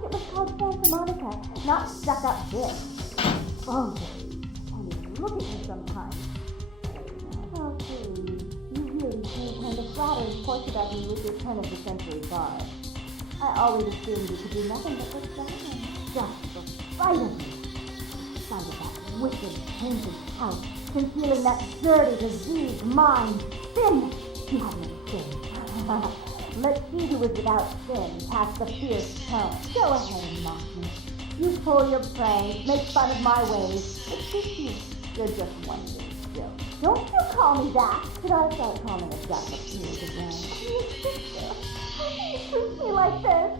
think it was called Santa Monica, not stuck-up this. Oh, I can't even look at you sometimes. Oh, please, you really do kind of flatter and portrait of me with your turn-of-the-century vibe. I always assumed you could do nothing but look down, just the sight of you. The sight of that wicked, tainted house, concealing that dirty, diseased mind. Sin! You have no sin. Let's see who is without sin past the fierce tone. Go ahead and mock me. You pull your pranks, make fun of my ways. It's just you. You're just one little still. Don't you call me that. Could I start calling a duck of tears again? You sister. How can you treat me like this?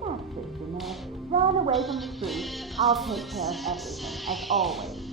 Now, sister, man, run away from the truth. I'll take care of everything, as always.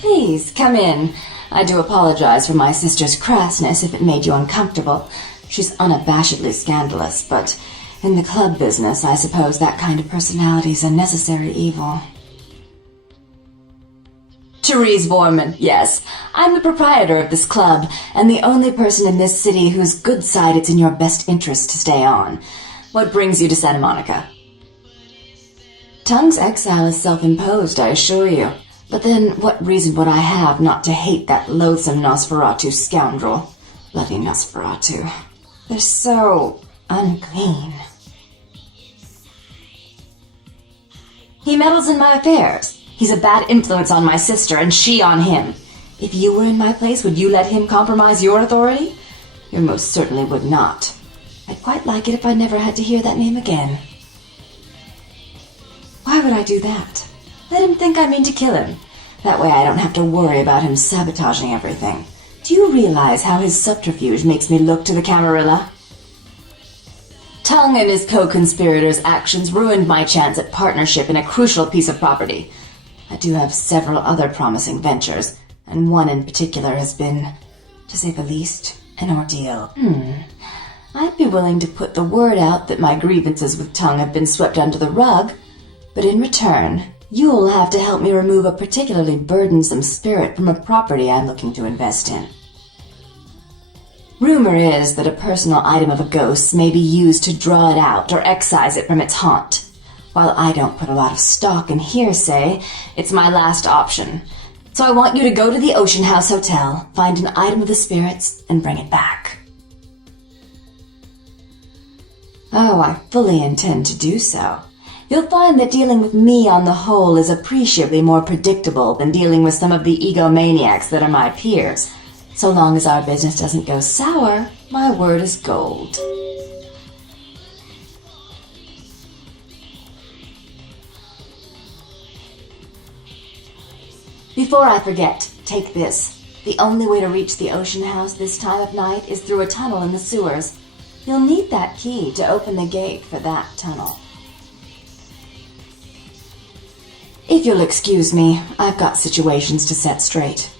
Please, come in. I do apologize for my sister's crassness if it made you uncomfortable. She's unabashedly scandalous, but in the club business, I suppose that kind of personality is a necessary evil. Therese Borman, yes. I'm the proprietor of this club, and the only person in this city whose good side it's in your best interest to stay on. What brings you to Santa Monica? Tongue's exile is self-imposed, I assure you. But then, what reason would I have not to hate that loathsome Nosferatu scoundrel? Bloody Nosferatu. They're so unclean. He meddles in my affairs. He's a bad influence on my sister, and she on him. If you were in my place, would you let him compromise your authority? You most certainly would not. I'd quite like it if I never had to hear that name again. Why would I do that? Let him think I mean to kill him. That way I don't have to worry about him sabotaging everything. Do you realize how his subterfuge makes me look to the Camarilla? Tongue and his co-conspirators' actions ruined my chance at partnership in a crucial piece of property. I do have several other promising ventures, and one in particular has been, to say the least, an ordeal. I'd be willing to put the word out that my grievances with Tongue have been swept under the rug, but in return, you'll have to help me remove a particularly burdensome spirit from a property I'm looking to invest in. Rumor is that a personal item of a ghost's may be used to draw it out or excise it from its haunt. While I don't put a lot of stock in hearsay, it's my last option. So I want you to go to the Ocean House Hotel, find an item of the spirits, and bring it back. Oh, I fully intend to do so. You'll find that dealing with me on the whole is appreciably more predictable than dealing with some of the egomaniacs that are my peers. So long as our business doesn't go sour, my word is gold. Before I forget, take this. The only way to reach the Ocean House this time of night is through a tunnel in the sewers. You'll need that key to open the gate for that tunnel. If you'll excuse me, I've got situations to set straight.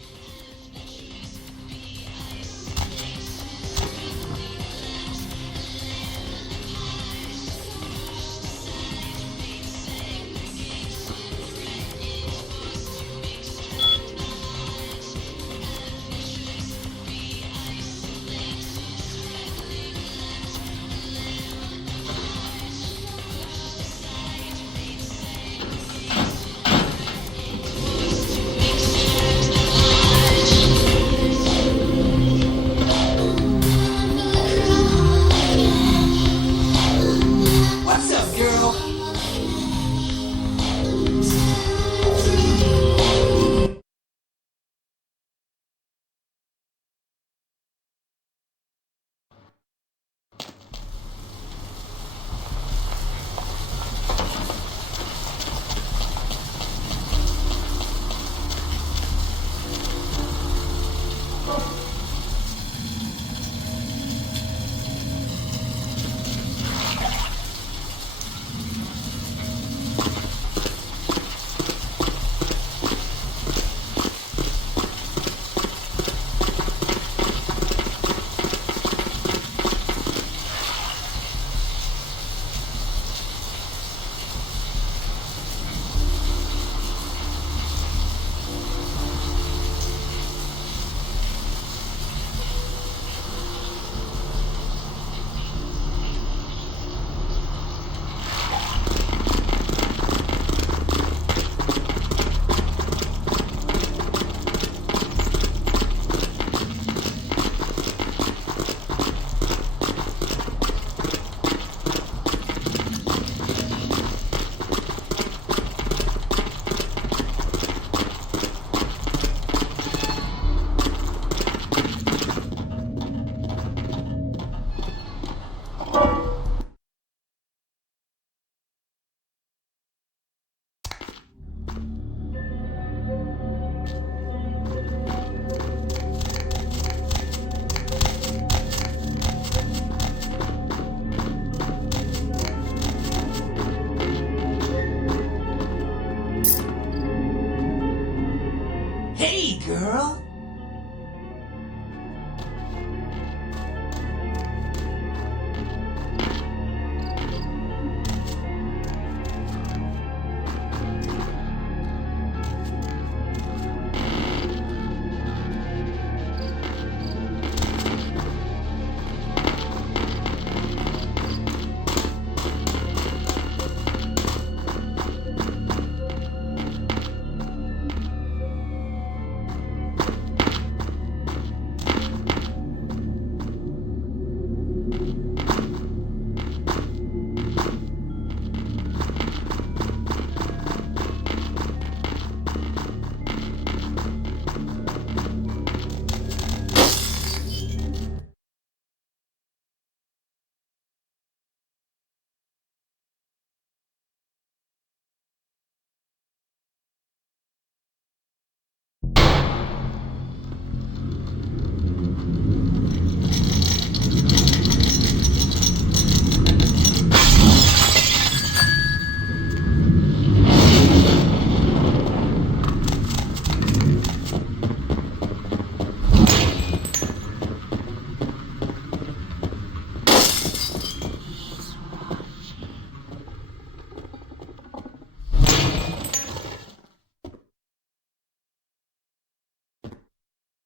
Hey, girl!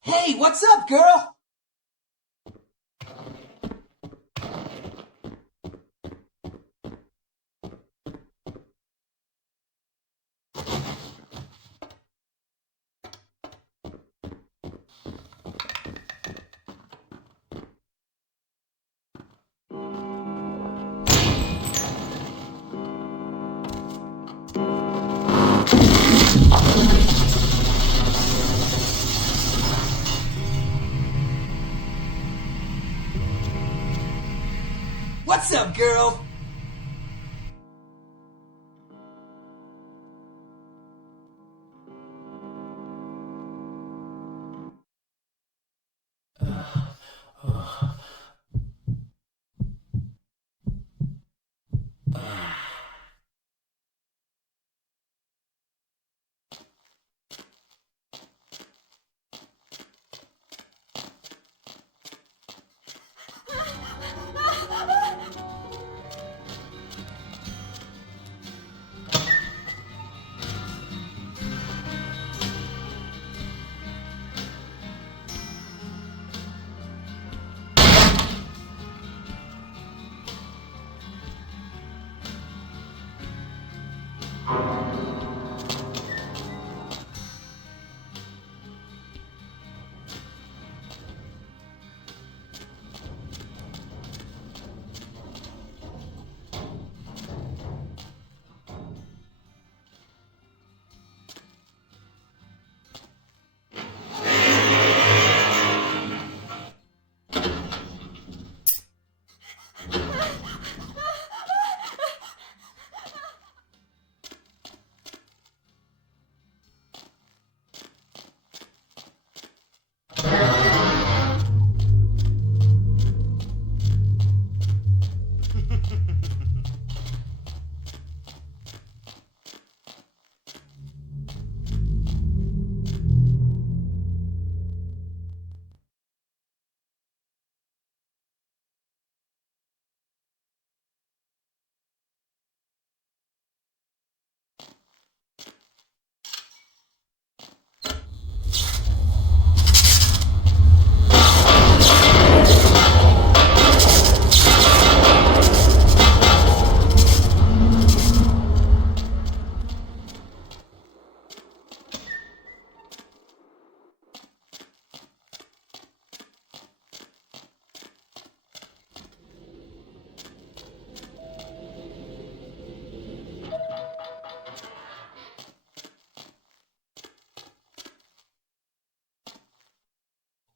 Hey, what's up, girl? What's up, girl?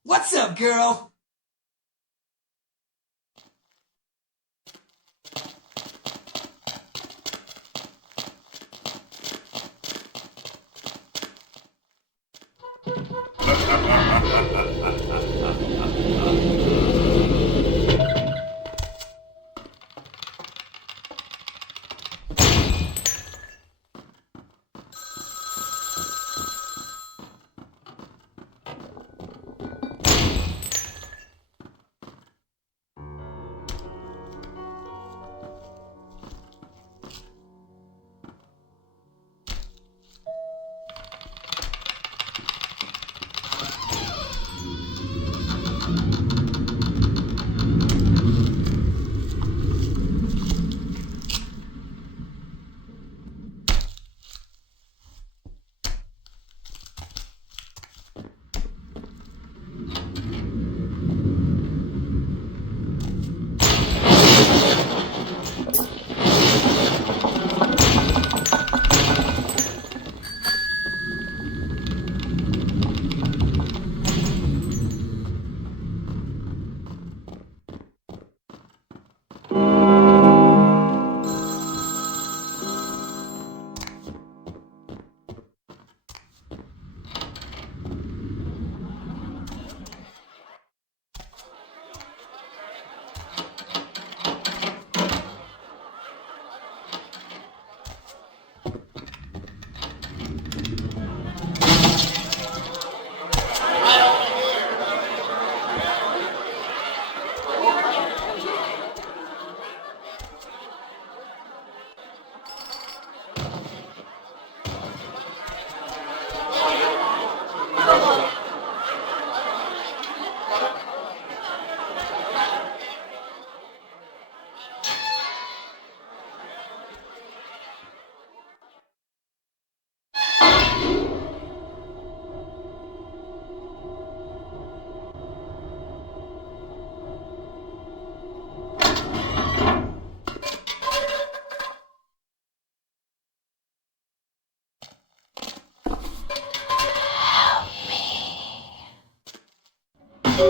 What's up, girl? What's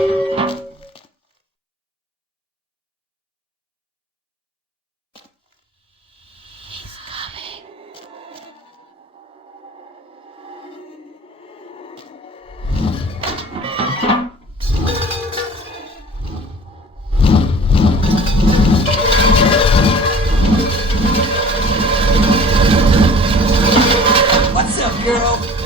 up, girl?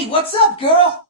Hey, what's up, girl?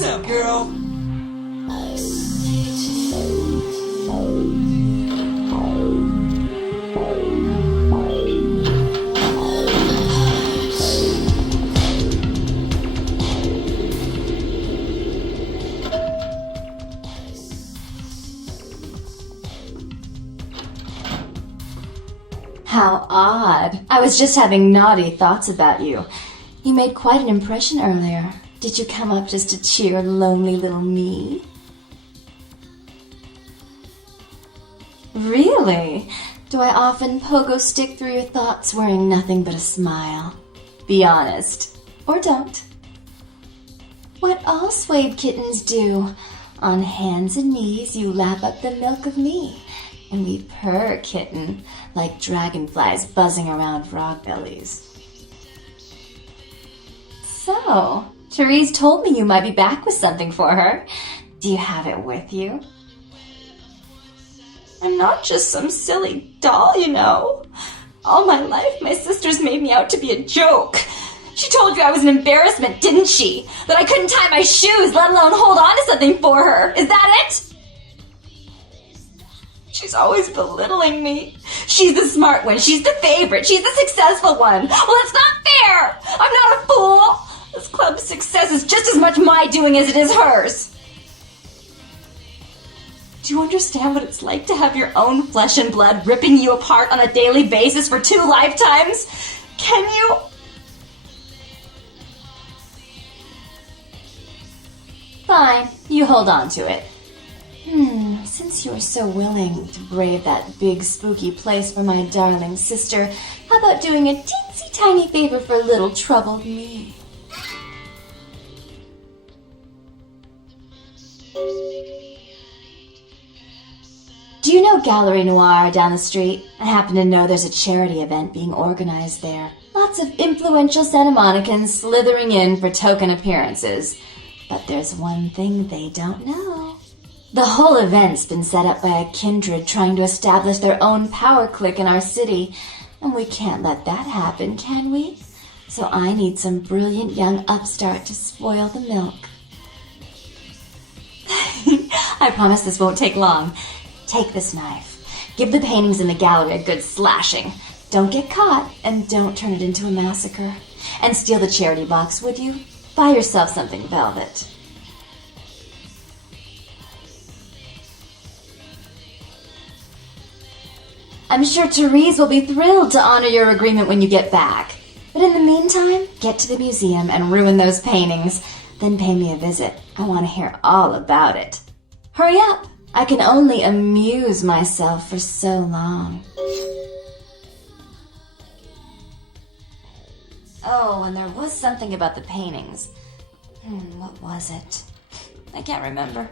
What's up, girl? How odd. I was just having naughty thoughts about you. You made quite an impression earlier. Did you come up just to cheer lonely little me? Really? Do I often pogo stick through your thoughts wearing nothing but a smile? Be honest. Or don't. What all swayed kittens do. On hands and knees you lap up the milk of me. And we purr, kitten, like dragonflies buzzing around frog bellies. So, Therese told me you might be back with something for her. Do you have it with you? I'm not just some silly doll, you know. All my life, my sisters made me out to be a joke. She told you I was an embarrassment, didn't she? That I couldn't tie my shoes, let alone hold on to something for her. Is that it? She's always belittling me. She's the smart one. She's the favorite. She's the successful one. Well, it's not fair. I'm not a fool. This club's success is just as much my doing as it is hers. Do you understand what it's like to have your own flesh and blood ripping you apart on a daily basis for 2 lifetimes? Can you? Fine, you hold on to it. Since you're so willing to brave that big spooky place for my darling sister, how about doing a teensy tiny favor for little troubled me? Do you know Gallery Noir down the street? I happen to know there's a charity event being organized there. Lots of influential Santa Monicans slithering in for token appearances. But there's one thing they don't know. The whole event's been set up by a kindred trying to establish their own power clique in our city, and we can't let that happen, can we? So I need some brilliant young upstart to spoil the milk. I promise this won't take long. Take this knife. Give the paintings in the gallery a good slashing. Don't get caught, and don't turn it into a massacre. And steal the charity box, would you? Buy yourself something velvet. I'm sure Therese will be thrilled to honor your agreement when you get back. But in the meantime, get to the museum and ruin those paintings. Then pay me a visit. I want to hear all about it. Hurry up! I can only amuse myself for so long. Oh, and there was something about the paintings. What was it? I can't remember.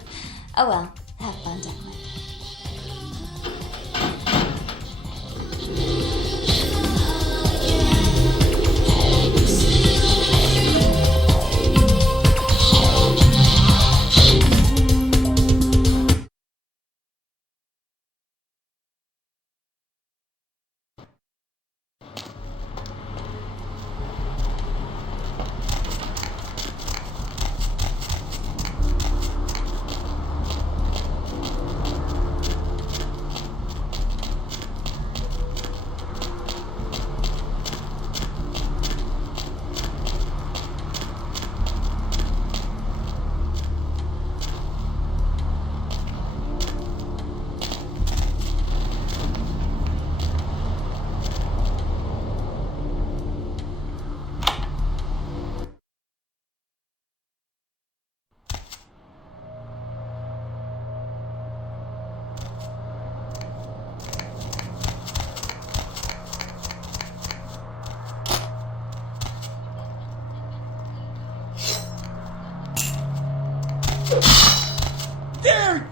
Oh well, have fun, Declan. There!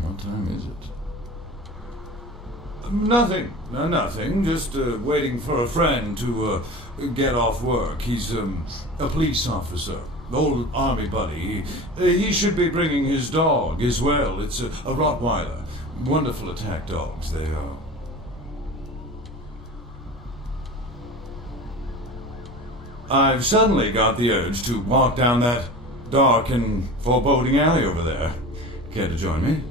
What time is it? Nothing. Nothing. Just waiting for a friend to get off work. He's a police officer. Old army buddy. He should be bringing his dog as well. It's a Rottweiler. Wonderful attack dogs, they are. I've suddenly got the urge to walk down that dark and foreboding alley over there. Care to join me?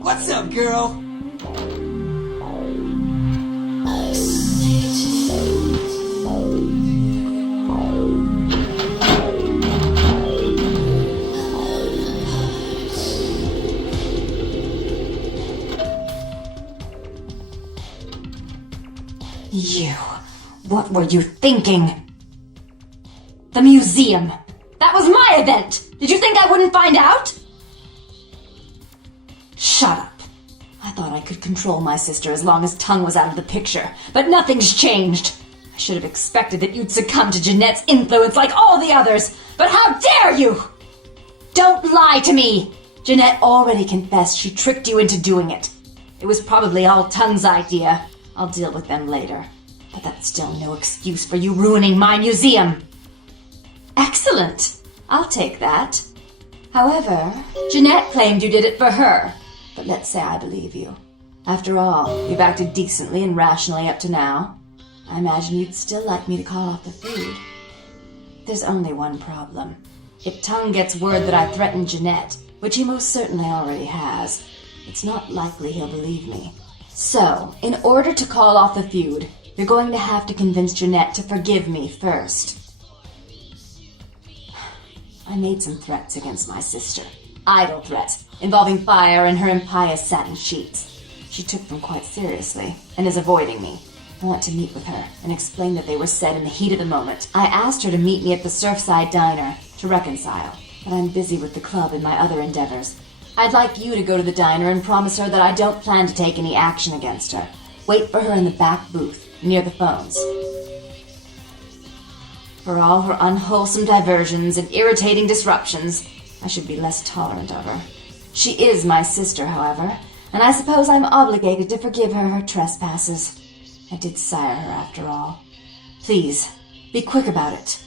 What's up, girl? You. What were you thinking? The museum. That was my event! Did you think I wouldn't find out? Shut up. I thought I could control my sister as long as Tongue was out of the picture, but nothing's changed. I should have expected that you'd succumb to Jeanette's influence like all the others, but how dare you! Don't lie to me! Jeanette already confessed she tricked you into doing it. It was probably all Tongue's idea. I'll deal with them later. But that's still no excuse for you ruining my museum. Excellent. I'll take that. However, Jeanette claimed you did it for her. But let's say I believe you. After all, you've acted decently and rationally up to now. I imagine you'd still like me to call off the feud. There's only one problem. If Tongue gets word that I threatened Jeanette, which he most certainly already has, it's not likely he'll believe me. So, in order to call off the feud, you're going to have to convince Jeanette to forgive me first. I made some threats against my sister. Idle threats, involving fire and her impious satin sheets. She took them quite seriously, and is avoiding me. I want to meet with her, and explain that they were said in the heat of the moment. I asked her to meet me at the Surfside Diner, to reconcile, but I'm busy with the club and my other endeavors. I'd like you to go to the diner and promise her that I don't plan to take any action against her. Wait for her in the back booth, near the phones. For all her unwholesome diversions and irritating disruptions, I should be less tolerant of her. She is my sister, however, and I suppose I'm obligated to forgive her her trespasses. I did sire her, after all. Please, be quick about it.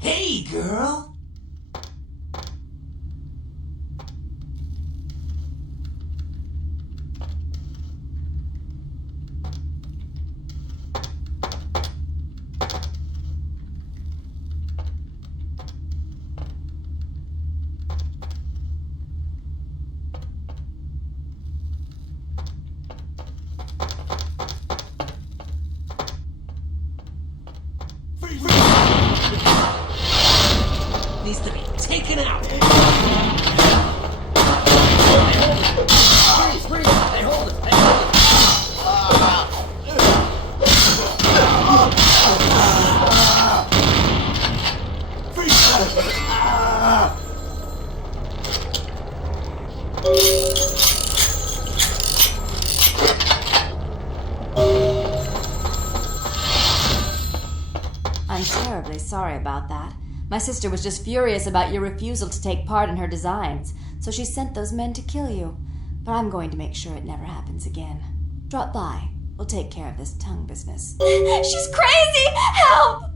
Hey, girl. Needs to be taken out. Freeze! Hey, hold it! Hey, hold it! I'm terribly sorry about that. My sister was just furious about your refusal to take part in her designs, so she sent those men to kill you. But I'm going to make sure it never happens again. Drop by. We'll take care of this tongue business. She's crazy! Help!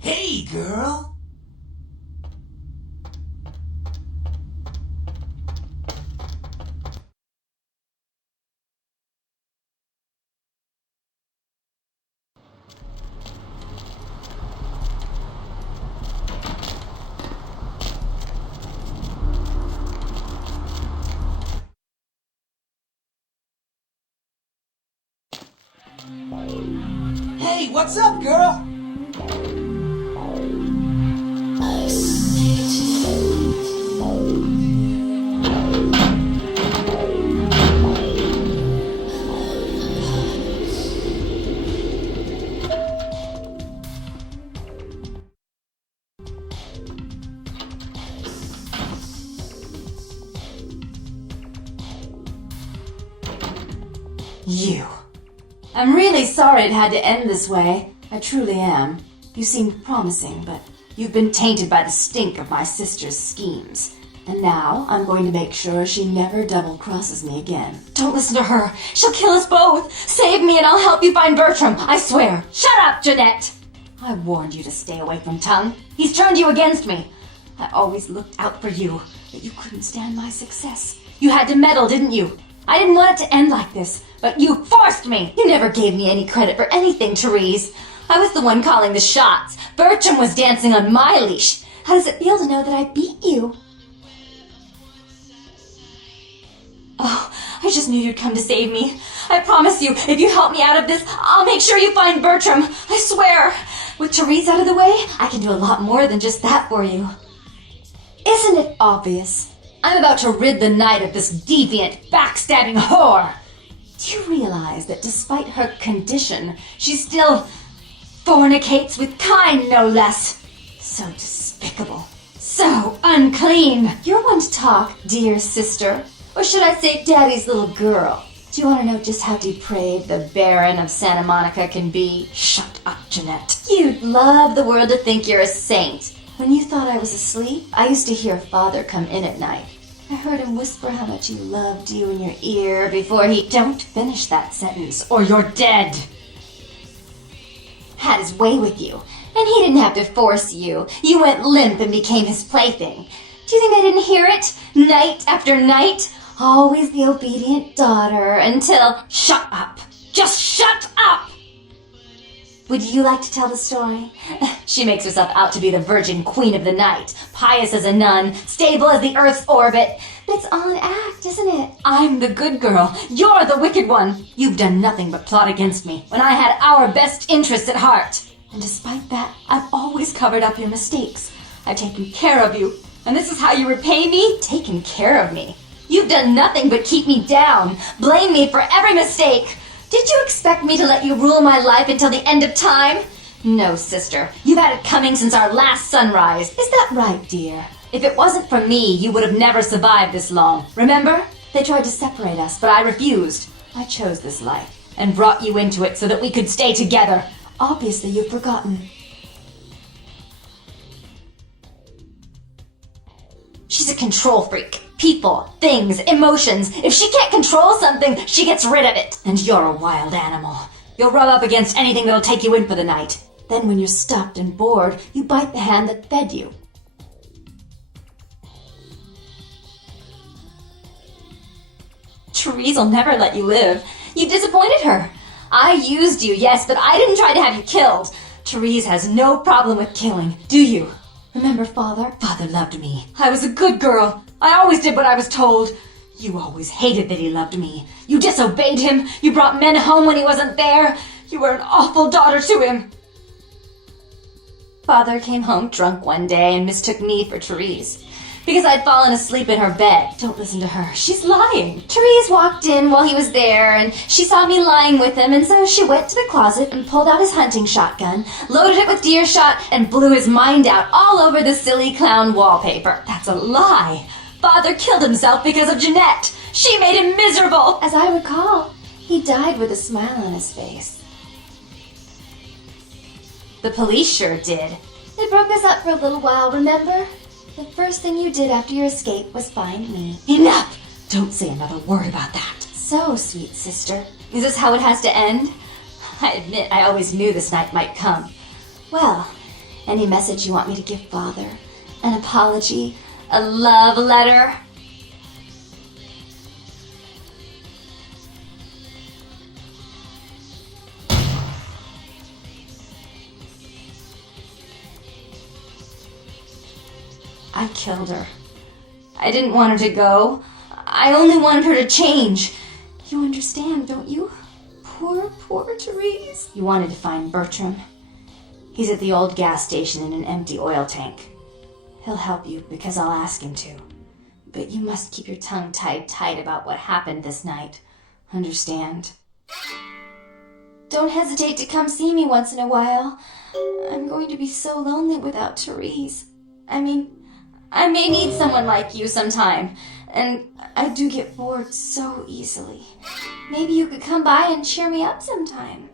Hey, girl. Hey, what's up, girl? You. I'm really sorry it had to end this way. I truly am. You seemed promising, but you've been tainted by the stink of my sister's schemes. And now I'm going to make sure she never double-crosses me again. Don't listen to her. She'll kill us both. Save me and I'll help you find Bertram. I swear. Shut up, Jeanette. I warned you to stay away from Tongue. He's turned you against me. I always looked out for you, but you couldn't stand my success. You had to meddle, didn't you? I didn't want it to end like this, but you forced me. You never gave me any credit for anything, Therese. I was the one calling the shots. Bertram was dancing on my leash. How does it feel to know that I beat you? Oh, I just knew you'd come to save me. I promise you, if you help me out of this, I'll make sure you find Bertram. I swear. With Therese out of the way, I can do a lot more than just that for you. Isn't it obvious? I'm about to rid the night of this deviant, backstabbing whore. Do you realize that despite her condition, she still fornicates with kind, no less? So despicable. So unclean. You're one to talk, dear sister. Or should I say daddy's little girl? Do you want to know just how depraved the Baron of Santa Monica can be? Shut up, Jeanette. You'd love the world to think you're a saint. When you thought I was asleep, I used to hear Father come in at night. I heard him whisper how much he loved you in your ear before he... Don't finish that sentence, or you're dead. Had his way with you, and he didn't have to force you. You went limp and became his plaything. Do you think I didn't hear it? Night after night? Always the obedient daughter until... Shut up! Just shut up! Would you like to tell the story? She makes herself out to be the virgin queen of the night, pious as a nun, stable as the earth's orbit. But it's all an act, isn't it? I'm the good girl. You're the wicked one. You've done nothing but plot against me when I had our best interests at heart. And despite that, I've always covered up your mistakes. I've taken care of you. And this is how you repay me? Taken care of me. You've done nothing but keep me down, blame me for every mistake. Did you expect me to let you rule my life until the end of time? No, sister. You've had it coming since our last sunrise. Is that right, dear? If it wasn't for me, you would have never survived this long. Remember? They tried to separate us, but I refused. I chose this life and brought you into it so that we could stay together. Obviously, you've forgotten. She's a control freak. People, things, emotions. If she can't control something, she gets rid of it. And you're a wild animal. You'll rub up against anything that'll take you in for the night. Then when you're stuffed and bored, you bite the hand that fed you. Therese will never let you live. You disappointed her. I used you, yes, but I didn't try to have you killed. Therese has no problem with killing, do you? Remember Father? Father loved me. I was a good girl. I always did what I was told. You always hated that he loved me. You disobeyed him. You brought men home when he wasn't there. You were an awful daughter to him. Father came home drunk one day and mistook me for Therese. Because I'd fallen asleep in her bed. Don't listen to her. She's lying. Therese walked in while he was there, and she saw me lying with him, and so she went to the closet and pulled out his hunting shotgun, loaded it with deer shot, and blew his mind out all over the silly clown wallpaper. That's a lie. Father killed himself because of Jeanette. She made him miserable. As I recall, he died with a smile on his face. The police sure did. They broke us up for a little while, remember? The first thing you did after your escape was find me. Enough! Don't say another word about that. So, sweet sister, is this how it has to end? I admit I always knew this night might come. Well, any message you want me to give Father? An apology? A love letter? I killed her. I didn't want her to go. I only wanted her to change. You understand, don't you? Poor, poor Therese. You wanted to find Bertram. He's at the old gas station in an empty oil tank. He'll help you because I'll ask him to. But you must keep your tongue tied tight about what happened this night. Understand? Don't hesitate to come see me once in a while. I'm going to be so lonely without Therese. I may need someone like you sometime, and I do get bored so easily. Maybe you could come by and cheer me up sometime.